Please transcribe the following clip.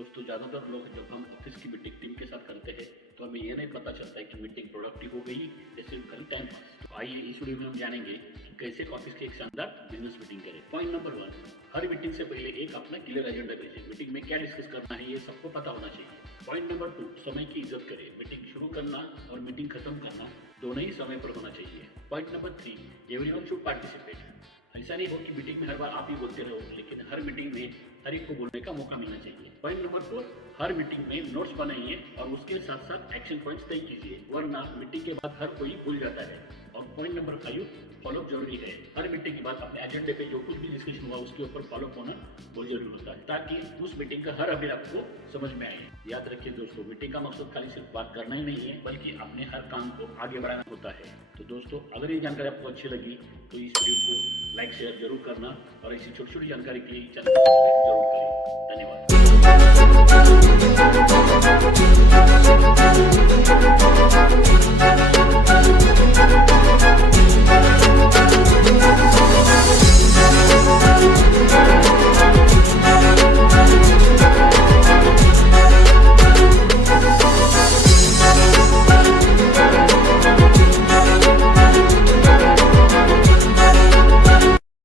दोस्तों ज़्यादातर लोग जब हम ऑफिस की मीटिंग टीम के साथ करते हैं तो हमें ये नहीं पता चलता है कि मीटिंग प्रोडक्टिव हो गई या सिर्फ खाली टाइम पास। तो आइए इस वीडियो में हम जानेंगे कि कैसे ऑफिस की एक शानदार बिजनेस मीटिंग करें। पॉइंट नंबर 1, हर मीटिंग से पहले एक अपना क्लियर एजेंडा भेजें। मीटिंग में क्या डिस्कस करना है ये सबको पता होना चाहिए। पॉइंट नंबर 2, समय की इज्जत करें। मीटिंग शुरू करना और मीटिंग खत्म करना दोनों ही समय पर होना चाहिए। Point number 3, everyone should participate. ऐसा नहीं हो कि मीटिंग में हर बार आप ही बोलते रहो, लेकिन हर मीटिंग में हर एक को बोलने का मौका मिलना चाहिए। पॉइंट नंबर 4, हर मीटिंग में नोट्स बनाइए और उसके साथ साथ एक्शन पॉइंट्स तय कीजिए, वरना मीटिंग के बाद हर कोई भूल जाता है। और पॉइंट नंबर 5, फॉलोअप जरूरी है। हर मीटिंग के बाद अपने एजेंडे पे जो कुछ भी डिस्कशन हुआ उसके ऊपर फॉलोअप होना बहुत जरूरी होता है, ताकि उस मीटिंग का हर अपडेट आपको समझ में आए। याद रखिए दोस्तों, मीटिंग का मकसद खाली सिर्फ बात करना ही नहीं है, बल्कि अपने हर काम को आगे बढ़ाना होता है। तो दोस्तों, अगर ये जानकारी आपको अच्छी लगी तो इस वीडियो को लाइक शेयर जरूर करना और ऐसी छोटी छोटी जानकारी के लिए चैनल को सब्सक्राइब जरूर करें। धन्यवाद।